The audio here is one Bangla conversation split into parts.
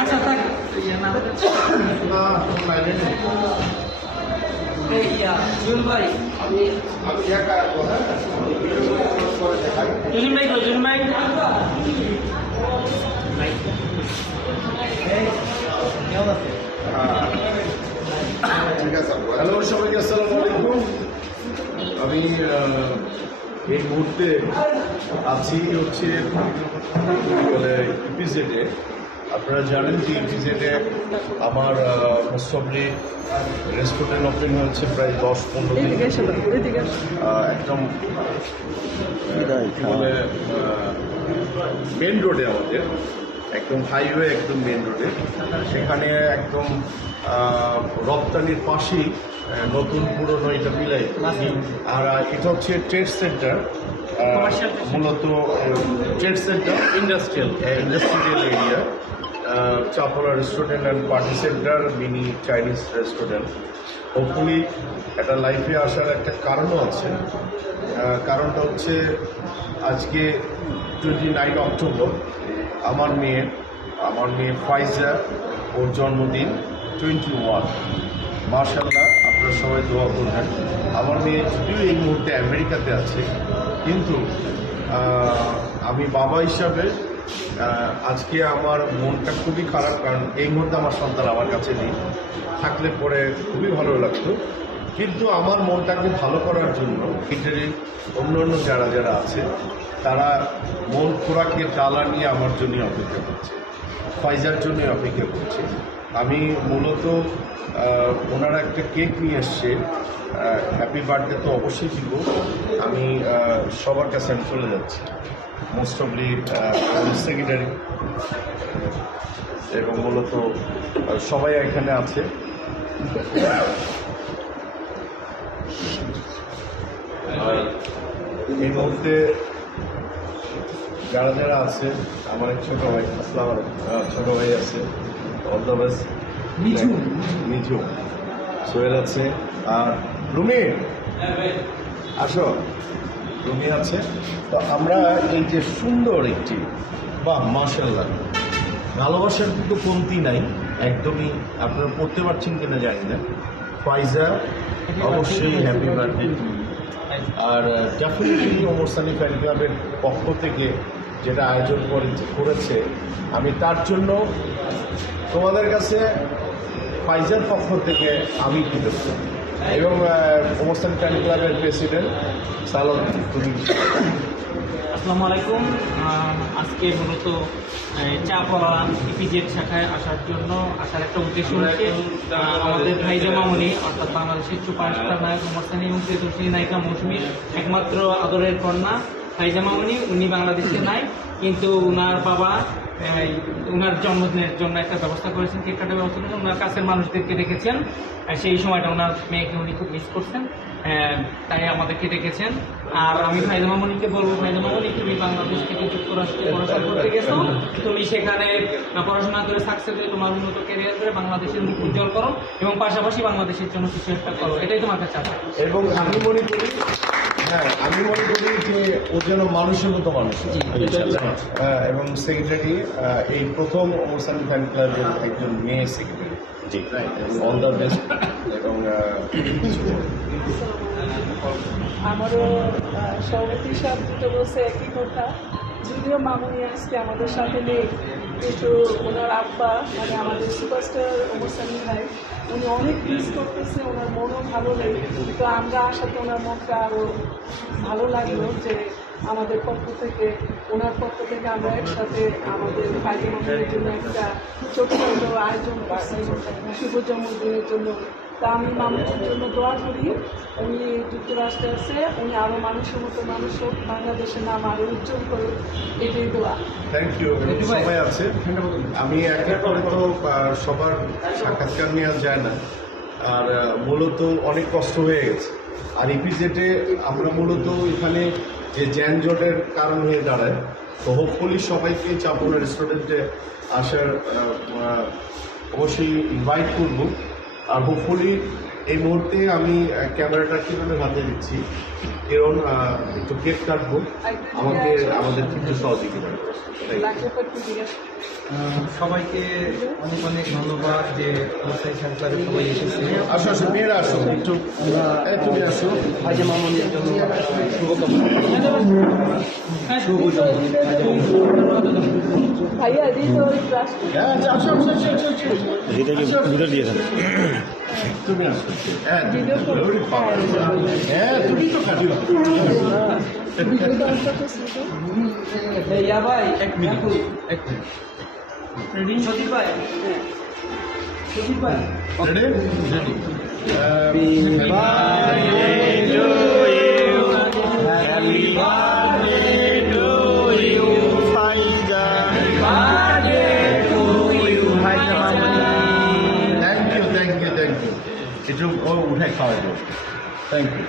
আচ্ছা থাক জুন ভাই জুন ভাই জুন ভাই ঠিক আছে। হ্যালো সবাইকে, আসসালামু আলাইকুম। আমি এই মুহূর্তে আছি হচ্ছে বলে ইপিজেডে। আপনারা জানেন যে ইপিজেডে আমার মোস্টলি রেস্টুরেন্ট ওপেন হয়েছে প্রায় 10-15 দিন। একদম বলে মেন রোডে, আমাদের একদম হাইওয়ে, একদম মেন রোডে। সেখানে একদম রপ্তানির পাশেই নতুন পুরনো এটা মিলাই। আর এটা হচ্ছে ট্রেড সেন্টার, মূলত trade centre, industrial area, Chapra restaurant and party centre, mini Chinese restaurant. Hopefully একটা লাইফে আসার একটা কারণও আছে। কারণটা হচ্ছে আজকে 29 অক্টোবর আমার মেয়ে ফাইজা, ওর জন্মদিন 21। মাশাআল্লাহ, আপনারা সবাই দোয়া করবেন। আমার মেয়ে যদিও এই মুহূর্তে আমেরিকাতে আছে, কিন্তু আমি বাবা হিসাবে আজকে আমার মনটা খুবই খারাপ, কারণ এই মুহূর্তে আমার সন্তান আমার কাছে নেই। থাকলে পরে খুবই ভালো লাগতো, কিন্তু আমার মনটাকে ভালো করার জন্য অন্য যারা আছে তারা মন খোরাকের ডালা নিয়ে আমার জন্য অপেক্ষা করছে, ফাইজার জন্য অপেক্ষা করছে। আমি মূলত ওনারা একটা কেক নিয়ে এসছে, হ্যাপি বার্থডে তো অবশ্যই দিব। আমি সবার কাছে আমি চলে যাচ্ছি, মোস্ট অফলি সেক্রেটারি এবং মূলত সবাই এখানে আছে। আর এই মুহূর্তে যারা আছে, আমার এক ছোট ভাই, আসসালামু আলাইকুম, ছোট ভাই আছে, all the best. Miju, Sohel আছে, আর রুমি আসো, রুমি আছে। তো আমরা এই যে সুন্দর একটি, বাহ মাশাআল্লাহ, ভালোবাসার কিন্তু কমতি নাই একদমই। আপনারা পড়তে পারছেন কিনা জানি না। ফাইজা অবশ্যই হ্যাপি বার্থডে। আর ডেফিনেটলি ওমর সানি ফ্যান ক্লাবের পক্ষ থেকে যেটা আয়োজন করেছে, আমি তার জন্য তোমাদের কাছে ফাইজার পক্ষ থেকে আমি কৃতজ্ঞ। এবং ওমর সানি ফ্যান ক্লাবের প্রেসিডেন্ট সালন, তুমি। আসসালামু আলাইকুম। আজকে মূলত চাপড়া ইপিজেড শাখায় আসার একটা উদ্দেশ্য হচ্ছে আমাদের ফাইজা মামুনি, অর্থাৎ বাংলাদেশের সুপারস্টার নায়ক ওমর সানি এবং প্রিয়দর্শিনী নায়িকা মৌসুমীর একমাত্র আদরের কন্যা ফাইজা মামুনি। উনি বাংলাদেশে নাই, কিন্তু ওনার বাবা ওনার জন্মদিনের জন্য একটা ব্যবস্থা করেছেন, কেক কাটার ব্যবস্থা করেছেন। ওনার কাছের মানুষদেরকে রেখেছেন, সেই সময়টা ওনার মেয়েকে উনি খুব মিস করছেন, তাই আমাদেরকে ডেকেছেন। আর আমি ফাইজা মামুনিকে বলবো, ফাইজা মামুনি, তুমি বাংলাদেশ থেকে যুক্তরাষ্ট্রে পড়াশোনা করতে গেছো, তুমি সেখানে পড়াশোনা করে সাকসেস হয়ে তোমার উন্নত ক্যারিয়ার করে বাংলাদেশের মুখ উজ্জ্বল করো এবং পাশাপাশি বাংলাদেশের জন্য কিছু একটা করো, এটাই তোমার কাছে আছে। এবং আমি মনে করি যে ও যেন মানুষের মতো মানুষ। এবং সেক্রেটারি এই প্রথম ওমর সানি ফ্যান ক্লাবের একজন মেয়ে secretary. G, all the best. এবং আমারও সভাপতি সাহেব দুটো বলছে একই কথা, যদিও মামুনি আজকে আমাদের সাথে নেই, কিন্তু ওনার আব্বা মানে আমাদের সুপারস্টার ওমর সানি ভাই, উনি অনেক মিস করতেছে, ওনার মনও ভালো নেই। তো আমরা আসাতে ওনার মনটা আরও ভালো লাগলো যে আমাদের পক্ষ থেকে, ওনার পক্ষ থেকে আমরা একসাথে আমাদের ফাইজা মামুনের জন্য একটা ছোট ছোট আয়োজন করছি শুভ জন্মদিনের জন্য। তা আমি মামুনের জন্য দোয়া করি, উনি যুক্তরাষ্ট্রে আছে, উনি আরও মানুষের মতো মানুষ হোক, বাংলাদেশের নাম আরও উজ্জ্বল করুক, এটাই দোয়া। Thank you. সবাই আছে, আমি একের পরে তো সবার সাক্ষাৎকার নেওয়া যায় না, আর মূলত অনেক কষ্ট হয়ে গেছে। আর ইপিজেডে আমরা মূলত এখানে যে যানজটের কারণ হয়ে দাঁড়ায়, তো হোপফুলি সবাইকে চাপড়া রেস্টুরেন্টে আসার অবশ্যই ইনভাইট করব। আর হোপফুলি এই মুহূর্তে আমি ক্যামেরাটা কীভাবে হাতে দিচ্ছি, কিরণ একটু কেক কাটবো আমাদের কিছু সহযোগিতা করবে। লাগবে করতে দিলে সবাইকে অনেক অনেক ধন্যবাদ যে হোসাইন সাংক্লাবে সবাই এসেছে। আসো আসো মেয়েরা আসো একটু তুমি আসো। ভাইজা মামনির জন্য ভাইয়া দিদি ওই ক্লাস হ্যাঁ আসো আসো আসো আসো, আসো। তুমি আসো হ্যাঁ ভিডিও করে হ্যাঁ তুমি তো কাটিও। ইয়া ভাই এক মিনিট সতীপ ভাই সতীপ ভাই রেডি রেডি থ্যাংক ইউ একটু ও উঠে খাওয়া যাবে। Thank you.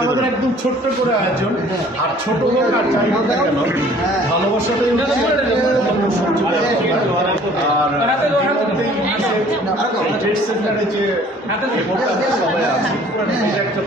আমাদের একদম ছোট্ট করে আয়োজন, আর ছোট হোক আর যাই হোক না কেন ভালোবাসাটাই হচ্ছে আর ট্রেড সেন্টারে যে সবাই আছে এটা একটা